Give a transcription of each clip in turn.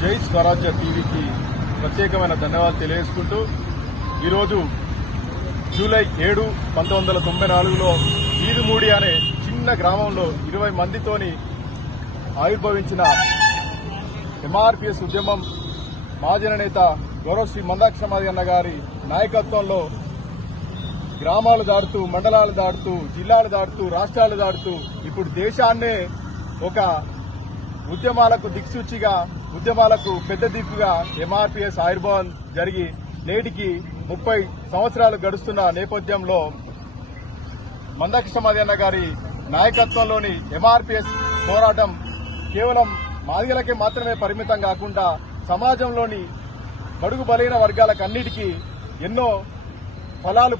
జై స్వరాజ్య టీవీకి ప్రత్యేకమైన ధన్యవాదాలు తెలియజేసుకుంటూ ఈరోజు జూలై 7, 1994లో ఈదుమూడి అనే చిన్న గ్రామంలో 20 మందితోని ఆవిర్భవించిన ఎంఆర్పీఎస్ ఉద్యమం మహాజన నేత గౌరవ శ్రీ మందాక్ష మాదిగన్న గారి నాయకత్వంలో గ్రామాలు దాటుతూ, మండలాలు దాటుతూ, జిల్లాలు దాటుతూ, రాష్ట్రాలు దాటుతూ ఇప్పుడు దేశాన్నే ఒక ఉద్యమాలకు దిక్సూచిగా, ఉద్యమాలకు పెద్ద దిక్కుగా ఎంఆర్పీఎస్ ఆవిర్భావం జరిగి నేటికి 30 సంవత్సరాలు గడుస్తున్న నేపథ్యంలో మందాక్ష మాదిగన్న గారి నాయకత్వంలోని ఎంఆర్పీఎస్ పోరాటం కేవలం మాదిగలకే మాత్రమే పరిమితం కాకుండా సమాజంలోని బడుగు బలైన వర్గాలకన్నిటికీ ఎన్నో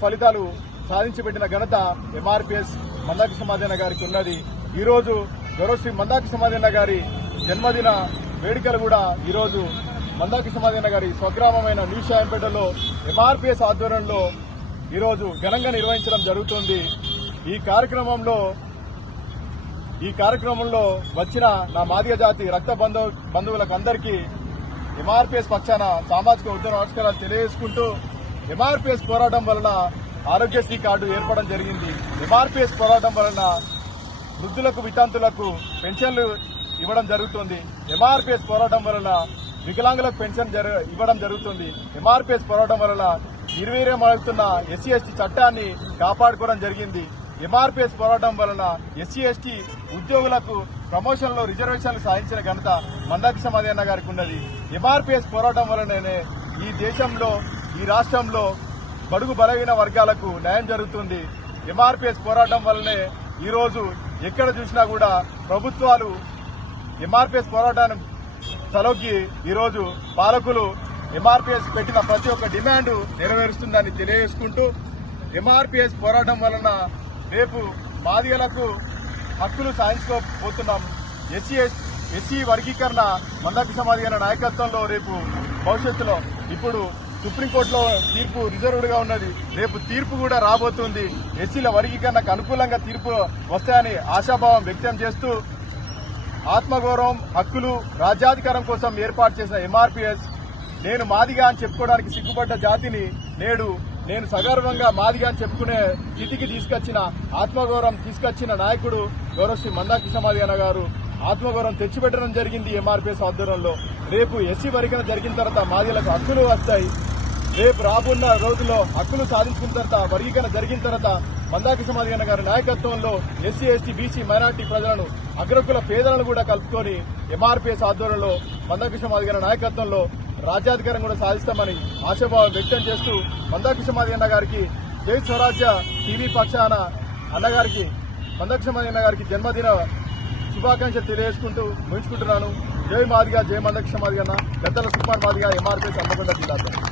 ఫలితాలు సాధించి పెట్టిన ఘనత ఎంఆర్పీఎస్ మందాక్ష మాదిగన్న గారికి ఉన్నది. ఈరోజు గౌరవ శ్రీ మందాక్ష మాదిగన్న గారి జన్మదిన వేడుకలు కూడా ఈరోజు మందాక్ష మాదిగన్న గారి స్వగ్రామమైన న్యూ షాయంపేటలో ఎంఆర్పీఎస్ ఆధ్వర్యంలో ఈరోజు ఘనంగా నిర్వహించడం జరుగుతుంది. ఈ కార్యక్రమంలో వచ్చిన నా మాదిగ జాతి రక్త బంధువులకు అందరికీ ఎంఆర్పీఎస్ పక్షాన సామాజిక ఉద్యమ నమస్కారాలు తెలియజేసుకుంటూ, ఎంఆర్పీఎస్ పోరాటం వలన ఆరోగ్యశ్రీ కార్డు ఏర్పడడం జరిగింది. ఎంఆర్పీఎస్ పోరాటం వలన వృద్ధులకు, వితంతులకు పెన్షన్లు ఇవ్వడం జరుగుతుంది. ఎంఆర్పీఎస్ పోరాటం వలన వికలాంగులకు పెన్షన్ ఇవ్వడం జరుగుతుంది. ఎంఆర్పీఎస్ పోరాటం వలన నిర్వీర్యమవుతున్న ఎస్సీ ఎస్టీ చట్టాన్ని కాపాడుకోవడం జరిగింది. ఎంఆర్పీఎస్ పోరాటం వలన ఎస్సీ ఎస్టీ ఉద్యోగులకు ప్రమోషన్లో రిజర్వేషన్లు సాధించిన ఘనత మందాక్ష మాదిగన్న గారికి ఉన్నది. ఎంఆర్పీఎస్ పోరాటం వలననే ఈ దేశంలో, ఈ రాష్ట్రంలో బడుగు బలహీన వర్గాలకు న్యాయం జరుగుతుంది. ఎంఆర్పీఎస్ పోరాటం వల్లనే ఈరోజు ఎక్కడ చూసినా కూడా ప్రభుత్వాలు ఎంఆర్పీఎస్ పోరాటాన్ని తలొగ్గి ఈరోజు పాలకులు ఎంఆర్పీఎస్ పెట్టిన ప్రతి ఒక్క డిమాండ్ నెరవేరుస్తుందని తెలియజేసుకుంటూ, ఎంఆర్పీఎస్ పోరాటం వలన రేపు మాదిగలకు హక్కులు సాధించుకోబోతున్నాం. ఎస్సీ వర్గీకరణ మందాక్ష మాదిగన్న నాయకత్వంలో రేపు భవిష్యత్తులో ఇప్పుడు సుప్రీంకోర్టులో తీర్పు రిజర్వ్డ్ గా ఉన్నది. రేపు తీర్పు కూడా రాబోతుంది. ఎస్సీల వర్గీకరణకు అనుకూలంగా తీర్పు వస్తాయని ఆశాభావం వ్యక్తం చేస్తూ, ఆత్మగౌరవం, హక్కులు, రాజ్యాధికారం కోసం ఏర్పాటు చేసిన ఎంఆర్పీఎస్ నేను మాదిగా అని చెప్పుకోవడానికి సిగ్గుపడ్డ జాతిని నేడు నేను సగర్వంగా మాదిగా అని చెప్పుకునే స్థితికి తీసుకొచ్చిన, ఆత్మగౌరవం తీసుకొచ్చిన నాయకుడు గౌరవ శ్రీ మందాక్ష మాదిగన్న గారు. ఆత్మగౌరవం తెచ్చిపెట్టడం జరిగింది ఎంఆర్పీఎస్ ఆధ్వర్యంలో. రేపు ఎస్సీ వర్గీకరణ జరిగిన తర్వాత మాదిగలకు హక్కులు వస్తాయి. రేపు రాబోన్న రోజుల్లో హక్కులు సాధించుకున్న తర్వాత, వర్గీకరణ జరిగిన తర్వాత మందాక్ష మాదిగన్న గారి నాయకత్వంలో ఎస్సీ ఎస్టీ బీసీ మైనార్టీ ప్రజలను, అగ్రకుల పేదలను కూడా కలుపుకొని ఎంఆర్పీఎస్ ఆధ్వర్యంలో మందాక్ష మాదిగన్న నాయకత్వంలో రాజ్యాధికారం కూడా సాధిస్తామని ఆశాభావం వ్యక్తం చేస్తూ, మందాక్ష మాదిగన్న గారికి జై స్వరాజ్య టీవీ పక్షాన అన్నగారికి, మందాక్ష మాదిగన్న గారికి జన్మదిన శుభాకాంక్షలు తెలియజేసుకుంటూ ముగించుకుంటున్నాను. జై మాదిగ, జై మందాక్ష మాదిగన్న. గద్దల సుకుమార్ మాదిగ, ఎంఆర్పీఎస్ హన్మకొండ జిల్లా.